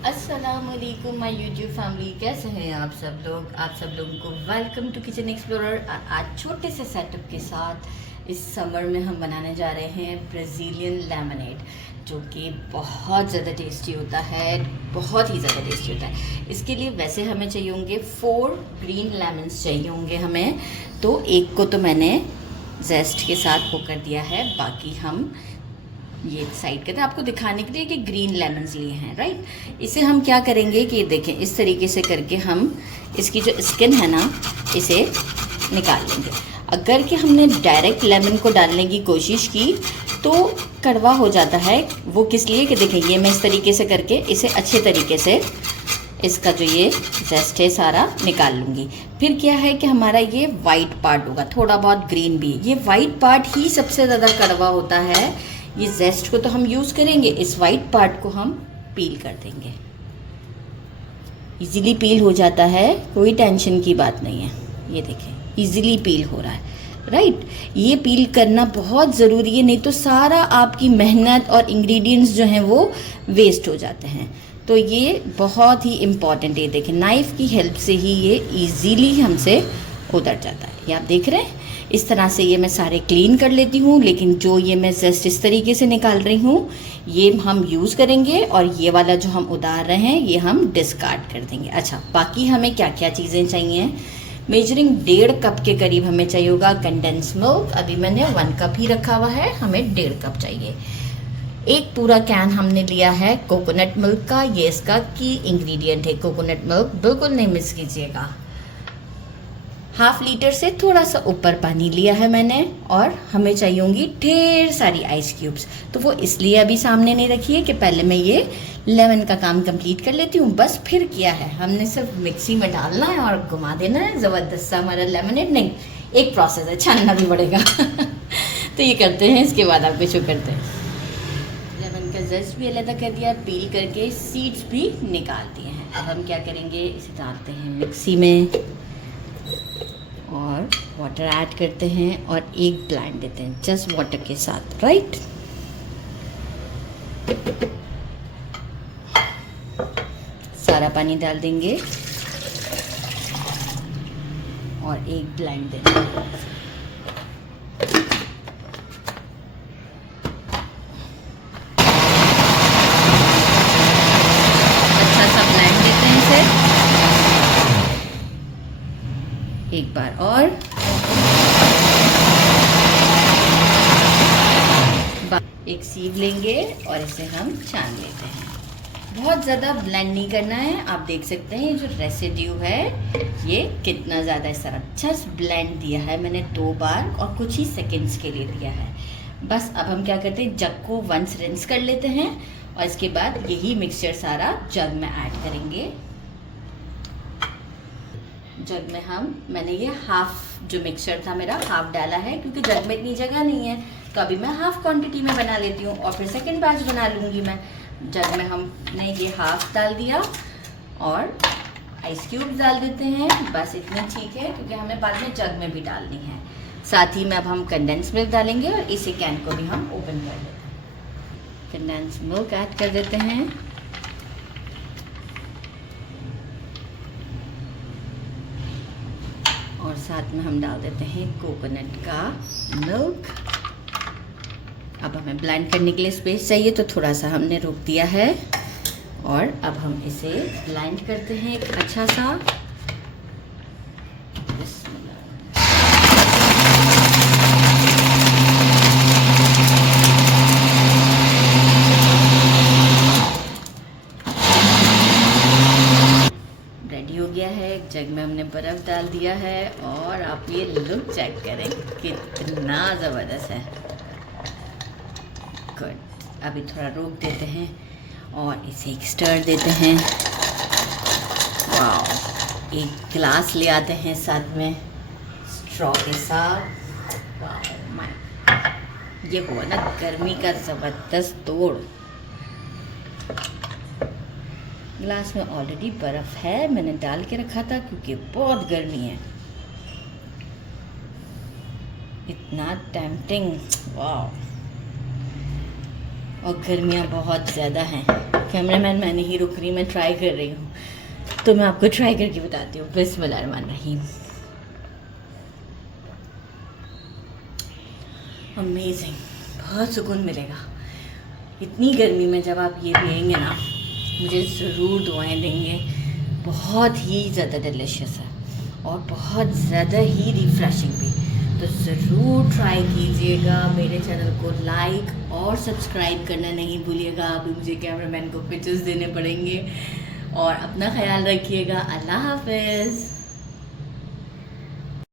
अस्सलामुअलैकुम my YouTube family, कैसे हैं आप सब लोग। आप सब लोगों को वेलकम टू किचन एक्सप्लोरर। आज छोटे से सेटअप के साथ इस समर में हम बनाने जा रहे हैं ब्राज़ीलियन लेमनेड, जो कि बहुत ज़्यादा टेस्टी होता है, बहुत ही ज़्यादा टेस्टी होता है। इसके लिए वैसे हमें चाहिए होंगे 4 ग्रीन लेमन्स चाहिए होंगे हमें। तो एक को तो मैंने जेस्ट के साथ वो कर दिया है, बाकी हम ये साइड करते हैं आपको दिखाने के लिए कि ग्रीन लेमन्स लिए हैं, राइट। इसे हम क्या करेंगे कि देखें, इस तरीके से करके हम इसकी जो स्किन है ना, इसे निकाल लेंगे। अगर कि हमने डायरेक्ट लेमन को डालने की कोशिश की तो कड़वा हो जाता है। वो किस लिए कि देखें, ये मैं इस तरीके से करके इसे अच्छे तरीके से इसका जो ये जेस्ट है सारा निकाल लूँगी। फिर क्या है कि हमारा ये वाइट पार्ट होगा, थोड़ा बहुत ग्रीन भी। ये वाइट पार्ट ही सबसे ज़्यादा कड़वा होता है। ये जेस्ट को तो हम यूज़ करेंगे, इस वाइट पार्ट को हम पील कर देंगे। इजीली पील हो जाता है, कोई टेंशन की बात नहीं है। ये देखें, इजीली पील हो रहा है, राइट। ये पील करना बहुत ज़रूरी है, नहीं तो सारा आपकी मेहनत और इंग्रेडिएंट्स जो हैं वो वेस्ट हो जाते हैं। तो ये बहुत ही इम्पॉर्टेंट है। देखें, नाइफ़ की हेल्प से ही ये इजीली हमसे उतर जाता है। ये आप देख रहे हैं, इस तरह से ये मैं सारे क्लीन कर लेती हूँ। लेकिन जो ये मैं जस्ट इस तरीके से निकाल रही हूँ, ये हम यूज़ करेंगे, और ये वाला जो हम उतार रहे हैं ये हम डिस्कार्ड कर देंगे। अच्छा, बाकी हमें क्या क्या चीज़ें चाहिए। मेजरिंग 1.5 कप के करीब हमें चाहिए होगा कंडेंस मिल्क। अभी मैंने 1 कप ही रखा हुआ है, हमें 1.5 कप चाहिए। एक पूरा कैन हमने लिया है कोकोनट मिल्क का। ये इसका की इंग्रेडिएंट है कोकोनट मिल्क, बिल्कुल नहीं मिस कीजिएगा। 1/2 लीटर से थोड़ा सा ऊपर पानी लिया है मैंने, और हमें चाहिए होंगी ढेर सारी आइस क्यूब्स। तो वो इसलिए अभी सामने नहीं रखी है कि पहले मैं ये लेमन का काम कंप्लीट कर लेती हूँ। बस फिर क्या है, हमने सिर्फ मिक्सी में डालना है और घुमा देना है, ज़बरदस्त सा हमारा लेमनेड। नहीं, एक प्रोसेस है, छानना भी पड़ेगा। तो ये करते हैं, इसके बाद आपको शो करते हैं। लेमन का जस्ट भी अलग कर दिया, पील करके सीड्स भी निकाल दिए हैं। अब हम क्या करेंगे, इसे डालते हैं मिक्सी में और वाटर ऐड करते हैं और एक ब्लेंड देते हैं जस्ट वाटर के साथ, राइट। सारा पानी डाल देंगे और एक ब्लेंड देंगे। अच्छा सा ब्लेंड देते हैं इसे एक बार और। एक सीव लेंगे और इसे हम छान लेते हैं। बहुत ज़्यादा ब्लेंड नहीं करना है। आप देख सकते हैं जो रेसिड्यू है ये कितना ज़्यादा इस तरह अच्छा ब्लेंड दिया है मैंने 2 बार, और कुछ ही सेकंड्स के लिए दिया है। बस अब हम क्या करते हैं, जग को वंस रिंस कर लेते हैं और इसके बाद यही मिक्सचर सारा जग में ऐड करेंगे। जग में मैंने ये हाफ जो मिक्सचर था मेरा हाफ डाला है, क्योंकि जग में इतनी जगह नहीं है। तो अभी मैं हाफ क्वांटिटी में बना लेती हूँ और फिर सेकंड बैच बना लूँगी मैं। जग में हमने ये हाफ डाल दिया और आइस क्यूब डाल देते हैं। बस इतनी ठीक है, क्योंकि हमें बाद में जग में भी डालनी है। साथ ही में अब हम कंडेंस मिल्क डालेंगे और इसी कैन को भी हम ओपन कर लेते हैं। कंडेंस मिल्क ऐड कर देते हैं और साथ में हम डाल देते हैं कोकोनट का मिल्क। अब हमें ब्लेंड करने के लिए स्पेस चाहिए, तो थोड़ा सा हमने रोक दिया है और अब हम इसे ब्लेंड करते हैं एक अच्छा सा। रेडी हो गया है। एक जग में हमने बर्फ़ डाल दिया है और आप ये लुक चेक करें कितना ज़बरदस्त है। गुड। अभी थोड़ा रोक देते हैं और इसे एक स्टर देते हैं। वाओ, एक गिलास ले आते हैं साथ में स्ट्रॉ के साथ। वाओ माय, ये हुआ ना गर्मी का ज़बरदस्त तोड़। गिलास में ऑलरेडी बर्फ़ है, मैंने डाल के रखा था क्योंकि बहुत गर्मी है। इतना टेम्पटिंग, वाह। और गर्मियाँ बहुत ज़्यादा हैं। कैमरामैन मैं नहीं रुक रही, मैं ट्राई कर रही हूँ, तो मैं आपको ट्राई करके बताती हूँ। बिस्मिल्लाहिर्रहमानिर्रहीम। अमेजिंग, बहुत सुकून मिलेगा इतनी गर्मी में जब आप ये पिएंगे ना। मुझे ज़रूर दुआएं देंगे। बहुत ही ज़्यादा डिलीशियस है और बहुत ज़्यादा ही रिफ़्रेशिंग भी। तो ज़रूर ट्राई कीजिएगा। मेरे चैनल को लाइक और सब्सक्राइब करना नहीं भूलिएगा। अभी मुझे कैमरामैन को पिक्चर्स देने पड़ेंगे। और अपना ख्याल रखिएगा। अल्लाह हाफ़िज़।